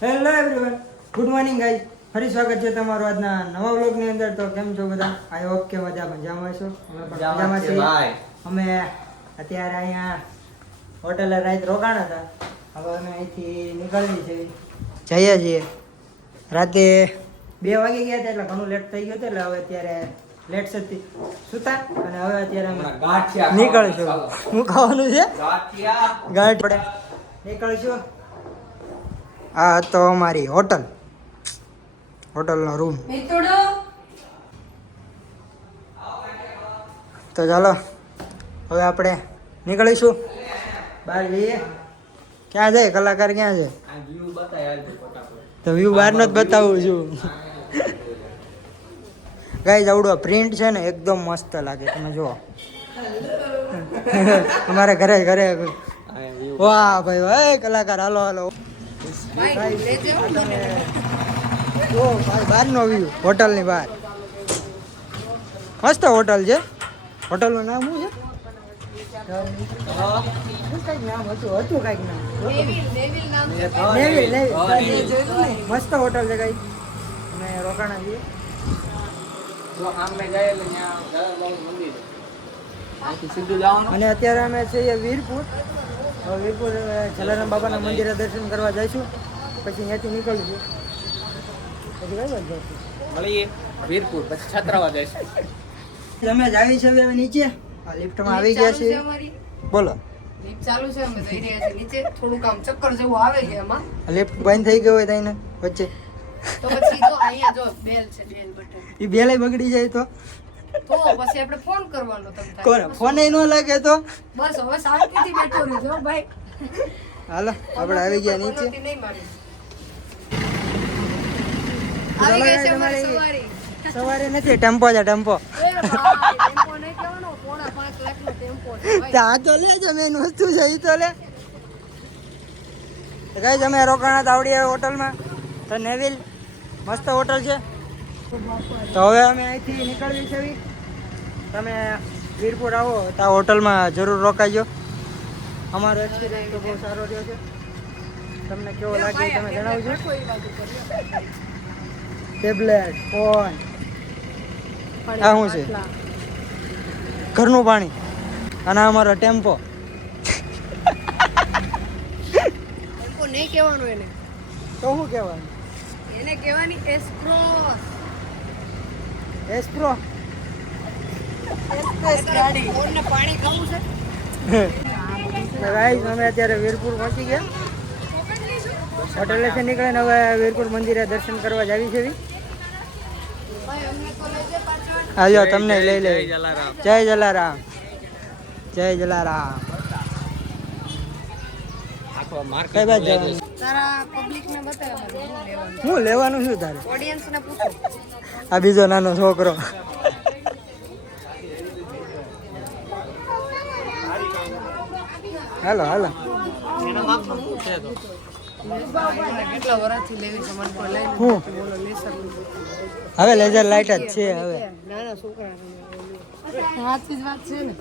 Hello everyone, good morning guys. ફરી સ્વાગત છે તમારું આજના નવા વ્લોગની અંદર. તો કેમ છો બધા? આઈ હોપ કે મજામાં છો. અમે પણ મજામાં છીએ. અમે અત્યારે અહીંયા હોટેલે રાત રોકાણા હતા. હવે અમે અહીંથી નીકળવી છે, જઈએ છીએ. રાતે 2 વાગી ગયા હતા એટલે ઘણું લેટ થઈ ગયું હતું. એટલે હવે અત્યારે લેટ સુધી સુતા અને હવે અત્યારે અમે નીકળશું. શું ખાવાનું છે? ગાંઠ પડે નીકળશું. આ તો અમારી હોટલનો રૂમ. તો ચાલો હવે આપણે નીકળીશું, બહાર જઈએ. ક્યાં જાય કલાકાર? ક્યાં છે? તો વ્યૂ બહારનો જ બતાવું છું. ગાઈઝ આવડો પ્રિન્ટ છે ને એકદમ મસ્ત લાગે, તમે જુઓ. અમારે ઘરે વાહ ભાઈ વાહ કલાકાર. હાલો બહારનો વ્યૂ હોટલની બહાર. મસ્ત હોટલ છે. હોટલનું નામ શું છે? કંઈક નામ હતું કંઈક નામ. મસ્ત હોટલ છે કઈ. અમે રોકાણા છીએ. અને અત્યારે અમે છીએ વીરપુર. વીરપુર જલારામ બાબાના મંદિરે દર્શન કરવા જઈશું, પછી ત્યાંથી નીકળીશું. પછી કઈ વાત જઈશું? મળીએ વીરપુર, પછી છત્રાવા જઈશું. અમે જ આવી છે હવે નીચે. આ લિફ્ટમાં આવી ગયા છીએ. બોલો. લિફ્ટ ચાલુ છે, અમે જઈ રહ્યા છીએ નીચે. થોડુંક આમ ચક્કર જેવું આવે છે એમાં. લિફ્ટ બંધ થઈ ગયો હોય તો એને વચ્ચે તો પછી જો અહીંયા જો બેલ છે, બેલ બટન. એ બેલે બગડી જાય તો પછી આપણે ફોન કરવાનો તમને. કોને ફોન ન લાગે તો બસ હવે શાંતિથી બેઠો રહેજો ભાઈ. હાલો આપણે આવી ગયા નીચે. નહીં મારી. આવી ગઈ છે અમારી સવારી. સવારે નથી, ટેમ્પો છે ટેમ્પો. એ ભાઈ ટેમ્પો નહીં કહેવાનો, 5.5 લાખનો ટેમ્પો છે ભાઈ. આ તો લેજો, મેન વસ્તુ છે એ તો લે. ગાઈઝ અમે રોકાણા તાવડી હોટલમાં. તો નેવિલ મસ્ત હોટલ છે. તો હવે અમે અહીંથી નીકળવી છે. તમે વીરપુર આવો તો આ હોટલમાં જરૂર રોકાજો. અમારો એક્સપિરિયન્સ તો બહુ સારો રહ્યો છે. તમને કેવો લાગે તમે જણાવજો. ટેબ્લેટ, ફોન, આ શું છે? ઘરનું પાણી. અને અમારો ટેમ્પો. ટેમ્પો નહીં કહેવાનું એને. તો શું કહેવાનું? એને કહેવાની એક્સપ્રેસ. એસ્પ્રો ગાડી. ફોનને પાણી ખાવું છે. ગાઈસ અમે અત્યારે વીરપુર પહોંચી ગયા. હોટેલેથી નીકળીને હવે વીરપુર મંદિરે દર્શન કરવા જાવી છે. હાલો તમને લઈ લે. જય જલારામ, જય જલારામ. કઈ બાજુ જવાનું? તારા પબ્લિકને બતાવ હું લેવાનું શું તારે? ઓડિયન્સને પૂછો. આ બીજો નાનો છોકરો. હાલો કેટલા વર્ષથી લેવી છે મને કોઈ લઈને હું બોલો લેસર. હવે લેઝર લાઇટ જ છે. હવે નાના છોકરા સાચી જ વાત છે ને.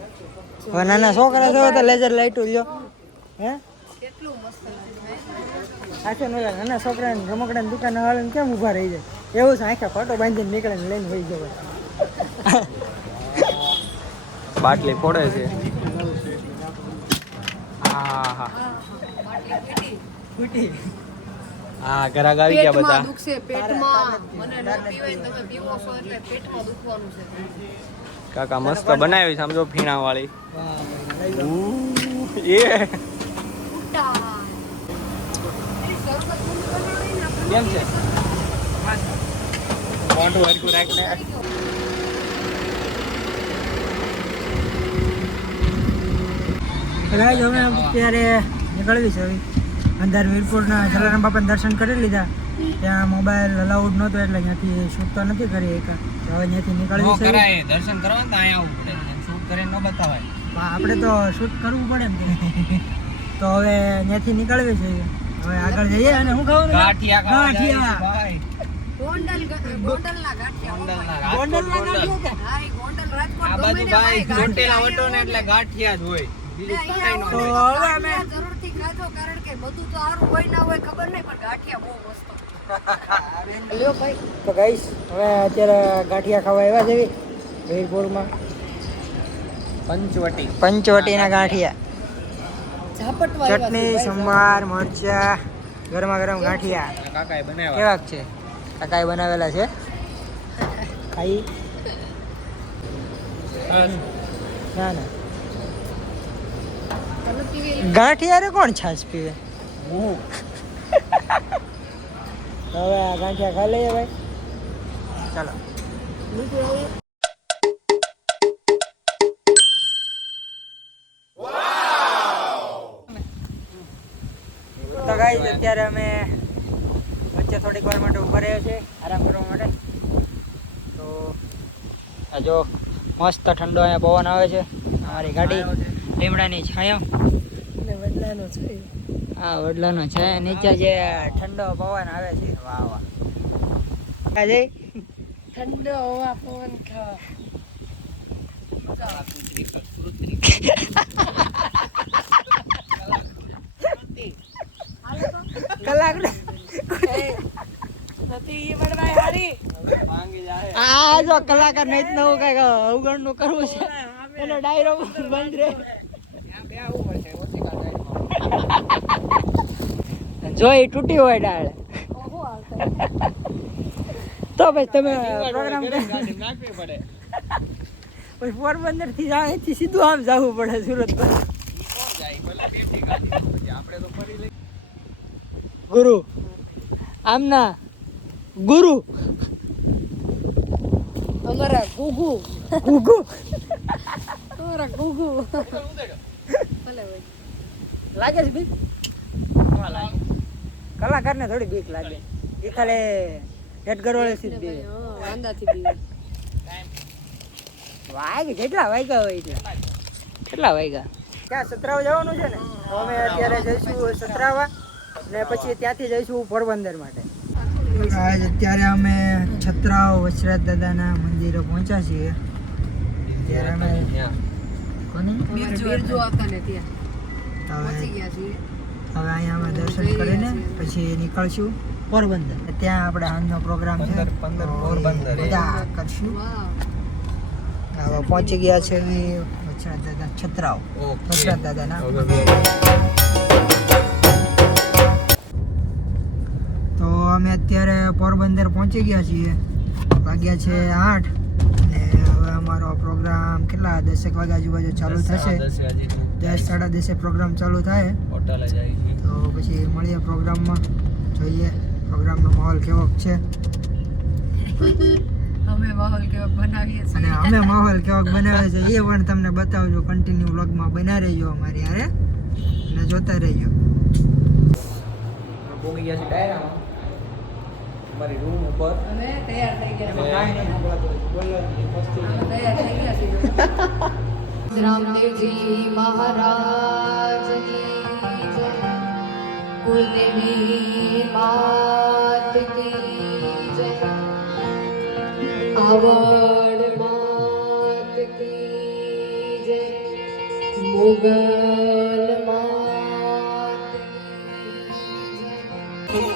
હવે નાના છોકરા થયો તો લેઝર લાઇટ લ્યો. હે કેટલું મસ્ત લાગે. આખે નાના છોકરાને રમકડાની દુકાન વાળાને કેમ ઊભા રહી જાય એવું છે. આખે ફોટો બાંધીને નીકળે ને લઈને વહી જવાય. બાટલી ફોડે છે. ફૂટી. હા ઘરાક આવી ગયા બધા. પેટમાં દુખશે, પેટમાં. મને ન પીવાય ને તમે પીવો છો એટલે પેટમાં દુખવાનું છે. કાકા મસ્ત બનાવી સમજો, ફીણા વાળી. એ ઉટા. એની શરબત બંધ કરવાની ને આપણે. કેમ છે? મોઢું હરખું રાખને. ગાઈસ અમે અત્યારે નીકળવી છે. અંદર વીરપુરના જલારામ બાપાના દર્શન કરી લીધા. ત્યાં મોબાઈલ અલાઉડ નહોતો એટલે ત્યાંથી શૂટ તો નથી કરી એક. હવે ત્યાંથી નીકળવી છે. દર્શન કરવા તો અહીંયા આવવું પડે, શૂટ કરીને ન બતાવાય. આપણે તો શૂટ કરવું પડે ને. તો હવે ત્યાંથી નીકળવી છે. હવે આગળ જઈએ. અને શું ખાવું? ગાંઠિયા. ગોંડલના ગાંઠિયા. ગોંડલના ગાંઠિયા. હા, એ ગોંડલ રાજકોટ આ બાજુ ભાઈ ચોટેલા વટો ને એટલે ગાંઠિયા જ હોય. તો હવે અમે જરૂરથી ખાજો કારણ કે કે બધું તો સારું હોય ના હોય ખબર નહીં પણ ગાંઠિયા બહુ મસ્ત લ્યો ભાઈ તો ગાઈસ હવે અત્યારે ગાંઠિયા ખાવા આવ્યા છે વીરપુરમાં પંચવટીના ગાંઠિયા ઝાપટવા ચટણી સંભાર મરચા ગરમા ગરમ ગાંઠિયા કાકાએ બનાવ્યા કેવાક છે કાકાએ બનાવેલા છે ખાઈ ના ના તમે પીવી ગાંઠિયા રે કોણ છાશ પીવે તો હવે આ ગાંઠિયા ખાઈ લઈએ ભાઈ ચાલો તો ગાઈસ અત્યારે અમે વચ્ચે થોડીક વાર માટે ઉભા રહ્યા છે આરામ કરવા માટે તો આ જો મસ્ત ઠંડો અહીંયા પવન આવે છે અમારી ગાડી લીમડાની છાંયો વડલાનો છે હા વડલાનો છે નીચે જે ઠંડો પવન આવે છે વાહ વાહ આજે ઠંડો હવા પવન ખાવા કલાક આ જો કલાકાર નહીં જ નવું કઈક અવગણ નું કરવું છે એનો ડાયરો બંધ રહે જો એ તૂટી હોય ડાળ તો પછી તમે પ્રોગ્રામ નાખવી પડે પછી પોરબંદર થી જાય એથી સીધું આમ જવું પડે સુરત પર ગુરુ આમના ગુરુ અમારા ગુગુ ગુગુ અમારા ગુગુ ભલે ભાઈ લાગે છે બીક કલાકારને થોડી બીક લાગે એ ખાલી હેડ ગરવાળે થી જ બીક વાંદાથી બી વાગે જેટલા વાગ્યા હોય એટલા કેટલા વાગ્યા ક્યાં સતરાવા જવાનું છે ને તો અમે અત્યારે જઈશું સતરાવા ને પછી ત્યાંથી જઈશું પોરબંદર માટે આજ અત્યારે અમે છત્રાવ વચરાજ દાદાના મંદિરે પહોંચ્યા છીએ ત્યારે અમે કોની બિરજુ આવતા ને ત્યાં હવે પહોંચી ગયા છીએ હવે અહીંયા અમે દર્શન કરીને પછી નીકળશું પોરબંદર ત્યાં આપણે આજનો પ્રોગ્રામ છે પોરબંદર બધા કરશું વાહ હવે પહોંચી ગયા છે વચરાજ દાદા છત્રાવ વચરાજ દાદાના તો અમે અત્યારે પોરબંદર પહોંચી ગયા છીએ વાગ્યા છે 8 અને હવે અમારો પ્રોગ્રામ કેટલા 10 વાગ્યા આજુબાજુ ચાલુ થશે 10-10:30 પ્રોગ્રામ ચાલુ થાય હોટલે જાય છે તો પછી મળીએ પ્રોગ્રામમાં જોઈએ પ્રોગ્રામનો માહોલ કેવો છે અમે માહોલ કેવો બનાવીએ છીએ અને અમે માહોલ કેવો બનાવે છે એ પણ તમને બતાવજો કન્ટિન્યુ વ્લોગમાં બના રહેજો અમારી હારે અને જોતા રહેજો પહોંચી ગયા છે ડાયરામાં અમારી રૂમ ઉપર અમે તૈયાર થઈ ગયા કાંઈ નહીં અમે તૈયાર થઈ ગયા છીએ રામદેવજી મહારાજ કી જય કુલદેવી માત કી જય આવડ માત કી જય મુગલ માત કી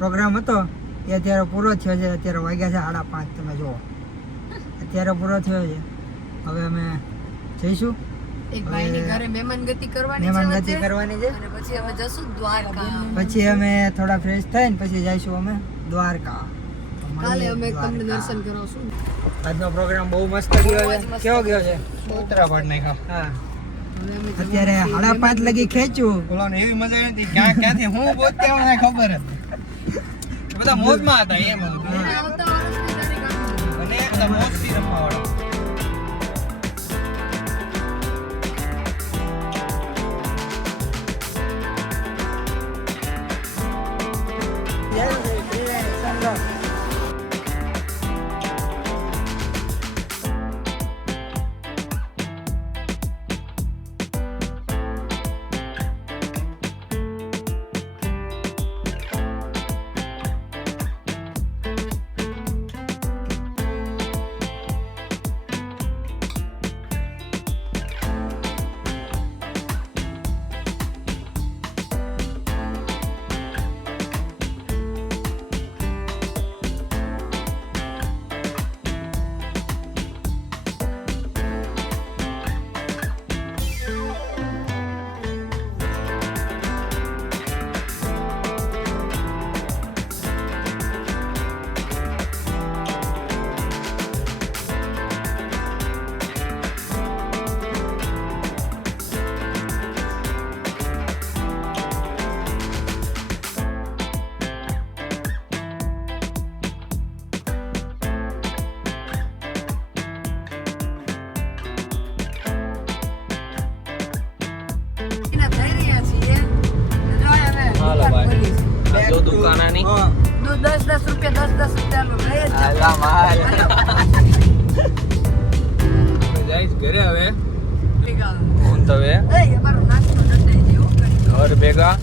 પ્રોગ્રામ હતો એ અત્યારે પૂરો થયો છે અત્યારે વાગ્યા છે 5:30 તમે જુઓ અત્યારે પૂરો થયો છે હવે અમે જઈશું એક ભાઈની ઘરે મહેમાનગતિ કરવાની છે મહેમાનગતિ વચ્ચે. કરવાની છે અને પછી અમે જશું દ્વારકા પછી અમે થોડા ફ્રેશ થઈને પછી જઈશું અમે દ્વારકા તો કાલે અમે તમને દર્શન કરાવશું. આજનો પ્રોગ્રામ બહુ મસ્ત ગયો છે. કેવો ગયો છે? ઉત્તરાખંડ નહીં ખા હા હવે અમે અત્યારે 5:30 લગી ખેંચ્યું. બોલાને એવી મજા આવી હતી ક્યાંથી હું પોતે મને ખબર હતી બધા મોજમાં હતા એમ હતું જમવા આવતા વર્ષની તારીખ આપી. અને બધા મોજથી રમવા વાળા જય શ્રી કૃષ્ણ. એના થઈ રહ્યા છીએ. જો હવે હાલો દુકાન ભાઈ. ખોલી છે. આ જો દુકાનાની દૂધ 10 રૂપિયા 10 રૂપિયા લઈ જ જાઓ. આલા માલ જઈશ ઘરે હવે હું તો હવે એય, અમારો નાસ્તો નડાઈ ગયો, કરી દો. ઘર ભેગા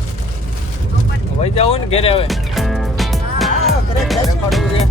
તો પણ વહી જાવ ને ઘરે હવે હા, ઘરે ઘરે પડવું છે